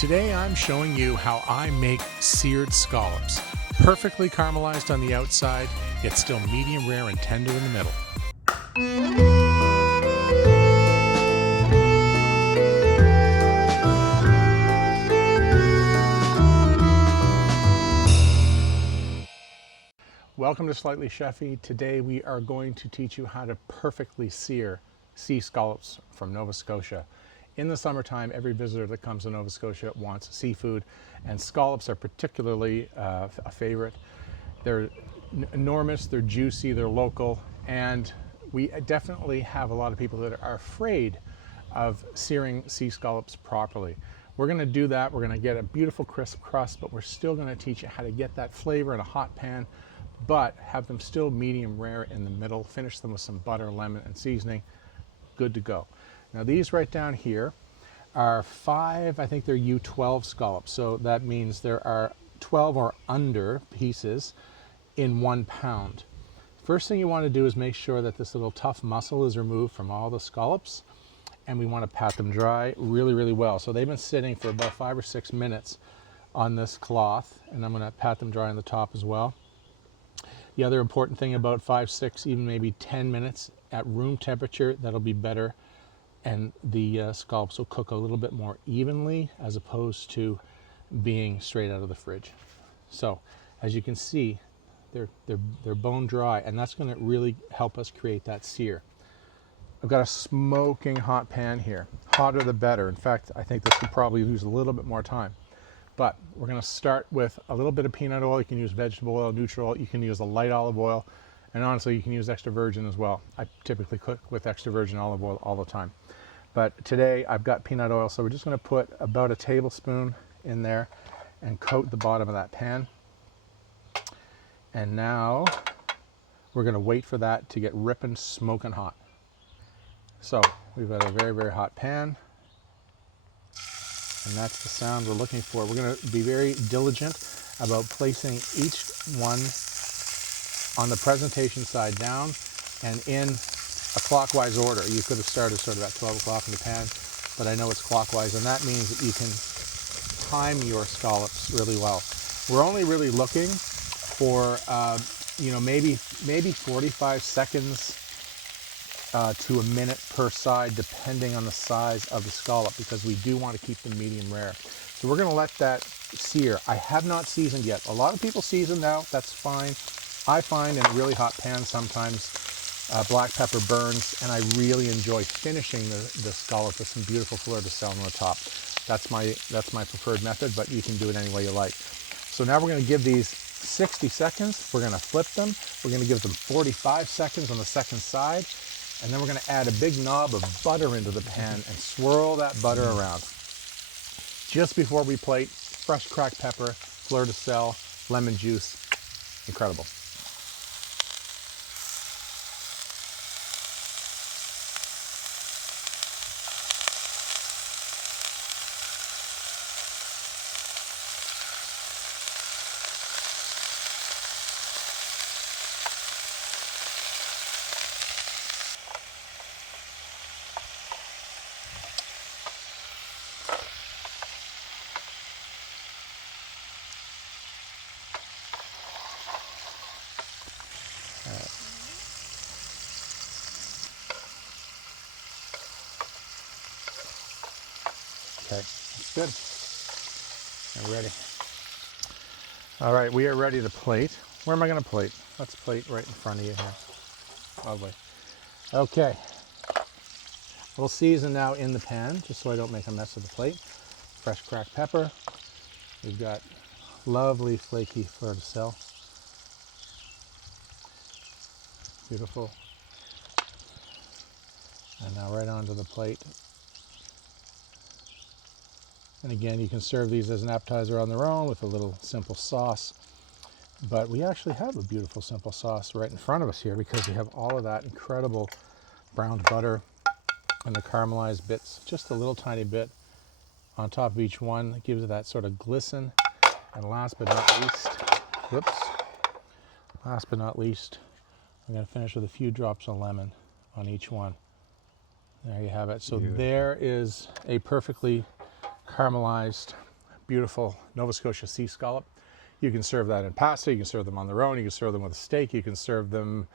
Today I'm showing you how I make seared scallops. Perfectly caramelized on the outside, yet still medium rare and tender in the middle. Welcome to Slightly Chefy. Today we are going to teach you how to perfectly sear sea scallops from Nova Scotia. In the summertime, every visitor that comes to Nova Scotia wants seafood, and scallops are particularly a favorite. They're enormous, they're juicy, they're local, and we definitely have a lot of people that are afraid of searing sea scallops properly. We're going to do that. We're going to get a beautiful crisp crust, but we're still going to teach you how to get that flavor in a hot pan, but have them still medium rare in the middle. Finish them with some butter, lemon, and seasoning. Good to go. Now these right down here are 5, I think they're U12 scallops. So that means there are 12 or under pieces in 1 pound. First thing you want to do is make sure that this little tough muscle is removed from all the scallops, and we want to pat them dry really, really well. So they've been sitting for about 5 or 6 minutes on this cloth, and I'm going to pat them dry on the top as well. The other important thing about 5, 6, even maybe 10 minutes at room temperature, that'll be better, and the scallops will cook a little bit more evenly as opposed to being straight out of the fridge. So as you can see, they're bone dry, and that's going to really help us create that sear. I've got a smoking hot pan here. Hotter the better. In fact, I think this could probably use a little bit more time. But we're going to start with a little bit of peanut oil. You can use vegetable oil, neutral. You can use a light olive oil. And honestly, you can use extra virgin as well. I typically cook with extra virgin olive oil all the time. But today I've got peanut oil, so we're just going to put about a tablespoon in there and coat the bottom of that pan. And now we're going to wait for that to get ripping, smoking hot. So we've got a very, very hot pan. And that's the sound we're looking for. We're going to be very diligent about placing each one on the presentation side down and in a clockwise order. You could have started sort of at 12 o'clock in the pan, but I know it's clockwise, and that means that you can time your scallops really well. We're only really looking for, maybe 45 seconds to a minute per side, depending on the size of the scallop, because we do want to keep them medium rare. So we're going to let that sear. I have not seasoned yet. A lot of people season now. That's fine. I find in a really hot pan sometimes black pepper burns, and I really enjoy finishing the scallop with some beautiful fleur de sel on the top. That's my preferred method, but you can do it any way you like. So now we're going to give these 60 seconds. We're going to flip them. We're going to give them 45 seconds on the second side. And then we're going to add a big knob of butter into the pan and swirl that butter around. Just before we plate, fresh cracked pepper, fleur de sel, lemon juice. Incredible. Okay, that's good. I'm ready. All right, we are ready to plate. Where am I going to plate? Let's plate right in front of you here. Lovely. Okay. We'll season now in the pan, just so I don't make a mess of the plate. Fresh cracked pepper. We've got lovely flaky fleur de sel. Beautiful. And now right onto the plate. And again, you can serve these as an appetizer on their own with a little simple sauce. But we actually have a beautiful simple sauce right in front of us here, because we have all of that incredible browned butter and the caramelized bits, just a little tiny bit on top of each one. It gives it that sort of glisten. And last but not least, I'm going to finish with a few drops of lemon on each one. There you have it. So beautiful. There is a perfectly caramelized beautiful Nova Scotia sea scallop. You can serve that in pasta, you can serve them on their own, you can serve them with a steak, you can serve them...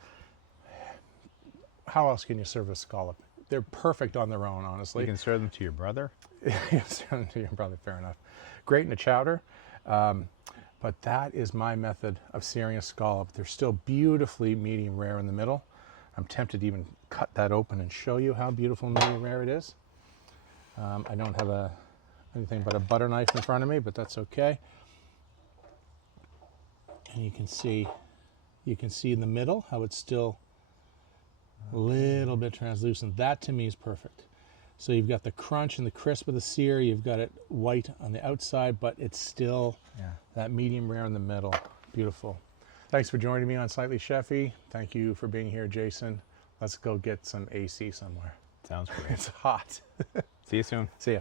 How else can you serve a scallop? They're perfect on their own, honestly. You can serve them to your brother? You can serve them to your brother, fair enough. Great in a chowder, but that is my method of searing a scallop. They're still beautifully medium rare in the middle. I'm tempted to even cut that open and show you how beautiful medium rare it is. I don't have anything but a butter knife in front of me, but that's okay. And you can see in the middle how it's still a little bit translucent. That to me is perfect. So you've got the crunch and the crisp of the sear, you've got it white on the outside, but it's still that medium rare in the middle. Beautiful. Thanks for joining me on Slightly Chefy. Thank you for being here, Jason. Let's go get some AC somewhere. Sounds great. It's hot. See you soon. See ya.